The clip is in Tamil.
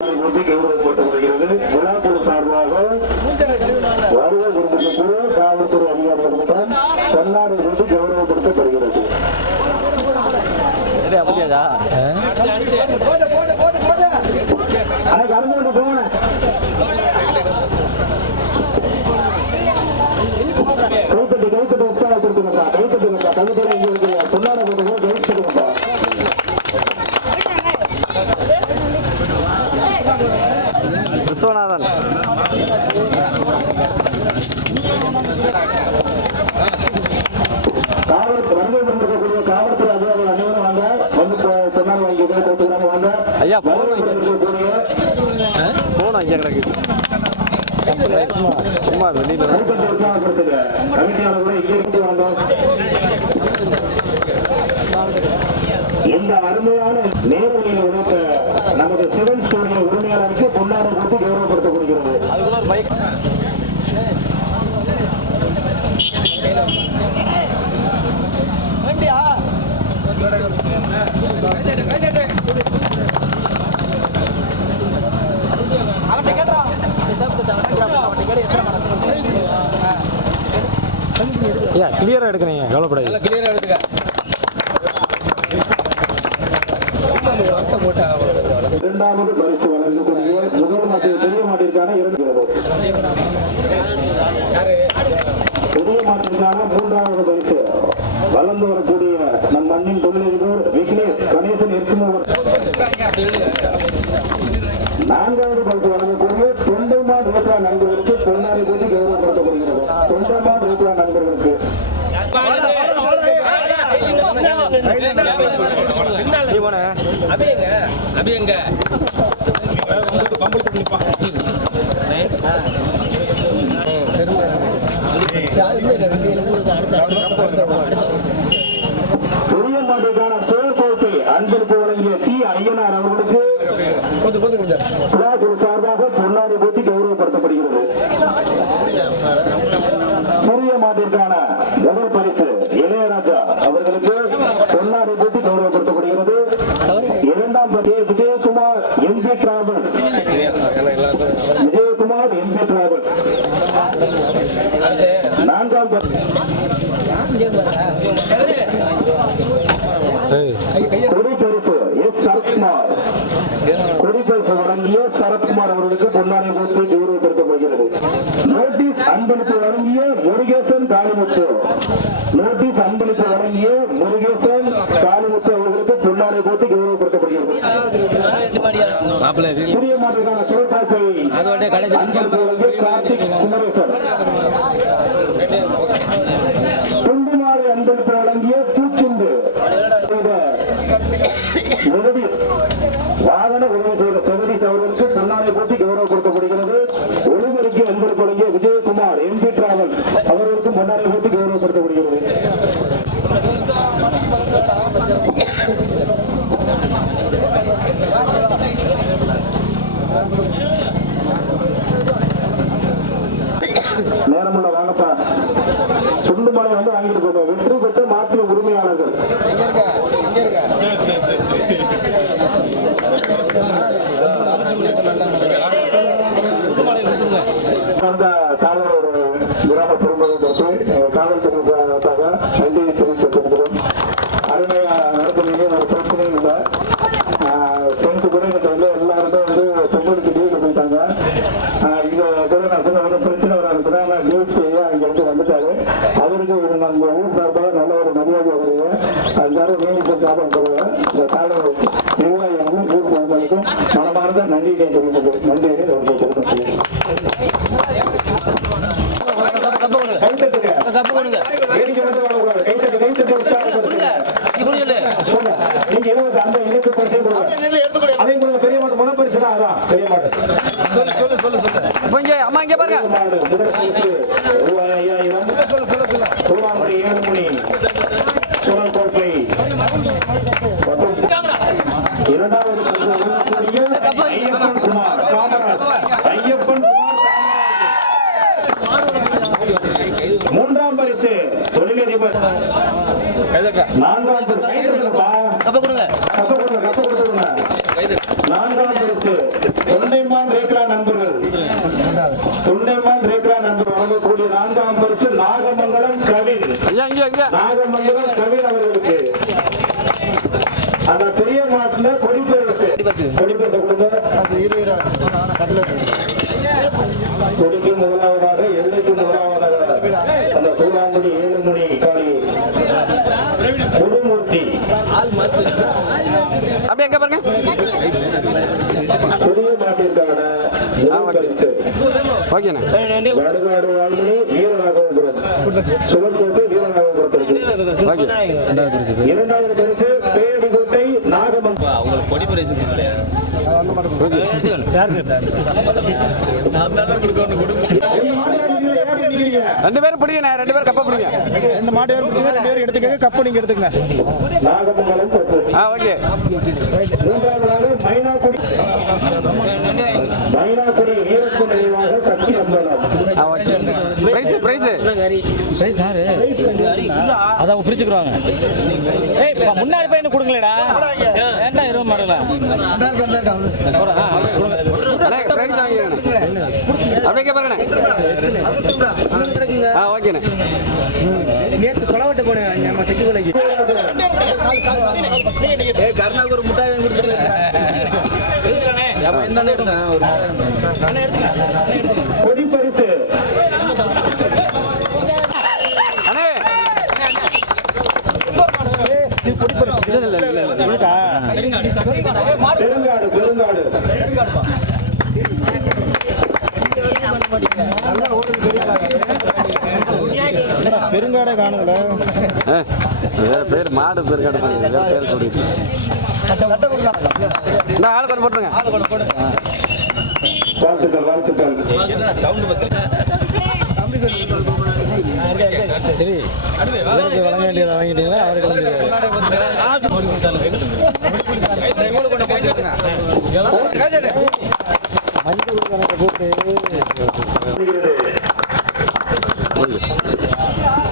ஊசி கௌரவப்பட்டு வருகிறது. வாங்க. ஐயா, கொண்டிருக்கக்கூடிய போனோம் ஐயா கிடக்கு. சும்மா வெளியில இந்த அருமையான உழைத்த நமது சிவன் பொன்னாடை கொடுத்து கௌரவப்படுத்தப்படுகிறது அதுக்குள்ள ஒரு பைக் ஐயா கிளியரா எடுக்கிறீங்க கவலைப்படாது கிளியரா எடுத்துக்க. இரண்டாவது பரிசு வழங்கக்கூடிய முதல் மாட்டு பெரிய மாட்டிற்கான இருக்கிறது பெரிய மூன்றாவது பரிசு வளர்ந்து வரக்கூடிய நம் மண்ணின் தொழிலதிபர் விக்னேஷ் கணேசன் இருக்கும் நான்காவது பரிசு வழங்கக்கூடிய தொண்டைமா தேசா நண்பர்களுக்கு பொன்னாடி போட்டி கௌரவப்படுத்தப்படுகிறது. தொண்டைமா தேசா நண்பர்களுக்கு. நீ போன அபி எங்க அஞ்சல் மாட்டுக்கான தோல் கோப்பை அன்பிற்கு வழங்கிய டி ஐயனார் அவர்களுக்கு விழாக்குழு சார்பாக பொன்னாடி போட்டி கௌரவப்படுத்தப்படுகிறது சிறிய மாட்டிற்கான முதல் பரிசு இளையராஜா அவர்களுக்கு பொன்னாடி போட்டி கௌரவப்படுத்தப்படுகிறது இரண்டாம் பரிசு Vijayakumar MP travels Vijayakumar MP travels நான்காம் பரிசு கொடி பரிசு எஸ் சரத்குமார் கொடி பரிசு வழங்கிய சரத்குமார் அவர்களுக்கு பொன்னாடை போட்டு கௌரவப்படுத்தப்படுகிறது நோட்டீஸ் அன்பளிப்பு வழங்கிய முருகேசன் காளிமுத்து நோட்டீஸ் அன்பளிப்பு வழங்கிய முருகேசன் காளிமுத்து அவர்களுக்கு பொன்னாடை போட்டு கௌரவப்படுத்தப்படுகிறது சிறிய மாட்டுக்கான கடைசி அன்பளிப்பு வழங்கிய எல்லாரும் தருவேன் இந்த சாதம் நிர்வாகிகளுக்கும் ஊர் பொதுமக்களுக்கும் மனமார்ந்த நன்றியை தெரிவித்துக் நன்றியை தெரிவித்துக் கைத்தட்டுங்க கப்பு கொடுங்க வேடிக்கை மட்டும் வரக்கூடாது கைத்தட்டு கைத்தட்டு உற்சாகப்படுத்துங்க நீ கொடுங்க போங்க. நீங்க இலவச அந்த இணைப்பு பரிசை கொடுங்க அதையும் கொடுங்க பெரிய மாட்டு முதல் பரிசு தான் அதான் பெரிய மாட்டு இப்போ இங்கே அம்மா இங்கே பாருங்க மாடு முதல் பரிசு ரூபாய் ஐயாயிரம் சூறாமணி ஏழு மணி சூழல் கோப்பை மற்றும் இரண்டாவது பரிசு வழங்கக்கூடிய ஐயப்பன் குமார் காமராஜ் ஐயப்பன் குமார் காமராஜ். மூன்றாம் பரிசு தொழிலதிபர் நான்காம் பரிசு கைதட்டுங்கப்பா கப்ப கொடுங்க கப்ப கொடுங்க கப்ப கொடுத்துருங்க நான்காம் பரிசு தொண்டைமான் ரேக்ரா நண்பர்கள் தொண்டைமான் ரேக்ரா நண்பர் வழங்கக்கூடிய நான்காம் பரிசு நாகமங்கலம் கவின் ஐயா இங்க இங்க நாகமங்கலம் கவின் அவர்களுக்கு அந்த பெரிய மாட்டுல கொடிப்பரிசு கொடிப்பரிசு கொடுங்க கொடிக்கு முதலாவதாக எல்லைக்கு முதலாவதாக அந்த சூடாங்குடி ஏழுமணி காளி குருமூர்த்தி அப்படியே எங்க பாருங்க சிறிய மாட்டிற்கான முதல் பரிசு ஓகேண்ணே. இரண்டாவது பரிசு பேடிக்கோட்டை நாகமங்கலம் அவங்களுக்கு கொடி ரெண்டு பேரும் பிடிங்க ரெண்டு பேரும் கப்ப பிடிங்க. ரெண்டு மாடு பிடிங்க ரெண்டு பேரும் எடுத்துக்கங்க கப்பு நீங்க எடுத்துங்க ஆ ஓகே. முன்னாடி போய் கொடுங்களேடா. ஏன்டா இருபது மாடல அப்படியே பாருங்கண்ணே. ஆ ஓகேண்ணே. நேத்து கொலவட்ட போனேன் நம்ம தெற்கு கொலைக்கு. கருணாகர் முட்டாய் வாங்கி பெருங்காடு பெருங்காடு பெருங்காடை பேர் மாடு பேர் கடப்பாங்க வேற பேர் சொல்லிட்டு இந்த ஆள் கொஞ்சம் போட்டுருங்க வாழ்த்துக்கள் வாழ்த்துக்கள் சரி இவருக்கு வழங்க வேண்டியதை வாங்கிட்டீங்கன்னா அவருக்கு வந்து கூப்பிட்டு